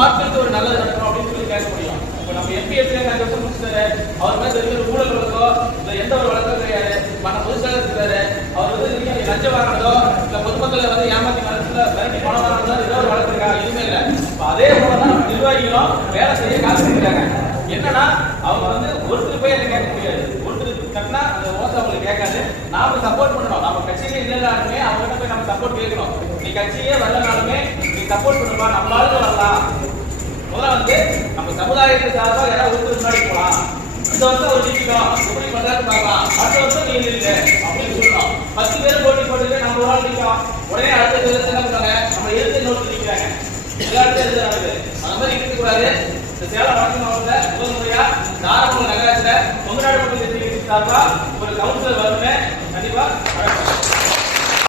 மாற்றத்துக்கு ஒரு நல்லது நடக்கணும் அப்படின்னு சொல்லி கேட்க முடியும். இப்போ நம்ம எம்பிஎஸ்சி 5 வருஷம் முடிச்சிட்டாரு, அவர் மேல இருக்கிற ஊழல் வழக்கோ இல்லை எந்த ஒரு வழக்கம் கிடையாது. நம்ம புதுசாக இருக்கிறாரு, அவர் வந்து லஞ்சம் வாங்கினதோ இல்லை பொதுமக்களை வந்து ஏமாத்தி மிரட்டி பணம் வாங்கினதோ ஏதோ ஒரு வழக்கு இருக்கா? எதுவுமே இல்லை. இப்போ அதே போல தான் நம்ம நிர்வாகிகளும் வேலை செய்ய காத்திருக்கிறாங்க. என்னன்னா அவங்க வந்து ஒருத்தர் போய் அதை கேட்க முடியாது. ஒருத்தர் கட்டினா அந்த ஓசை அவங்களுக்கு கேட்காது. நாம சப்போர்ட் பண்ணணும். நம்ம கட்சியிலே இல்லைனாலுமே அவங்ககிட்ட போய் நம்ம சப்போர்ட் கேட்கணும். நீ கட்சியே வரலனாலுமே நீ சப்போர்ட் பண்ணுவா, நம்மளால வரலாம். முதல்ல வந்து நம்ம சமுதாயத்துக்கு சார்பாக யாராவது ஒருத்தர் முன்னாடி போகலாம். இந்த வருஷம் ஒரு நிற்கணும், எப்படி பண்றாரு பார்க்கலாம். அடுத்த வருஷம் நீங்க இல்லை அப்படின்னு சொல்லணும். 10 பேர் போட்டி போட்டு நம்ம ஒரு ஆள் நிற்கலாம். உடனே அடுத்த பேர் என்ன பண்ணுவாங்க, நம்ம எழுத்து நோட்டு நிற்கிறாங்க. எல்லாருக்கும் எழுத நடக்குது. அந்த மாதிரி இருக்கக்கூடாது. இந்த சேலம் வடக்கு மாவட்டத்தில் முதல் முறையா தாராபுரம் நகராட்சியில் கொங்குநாடு மக்கள் சார்பா ஒரு கவுன்சிலர் வருமே கண்டிப்பா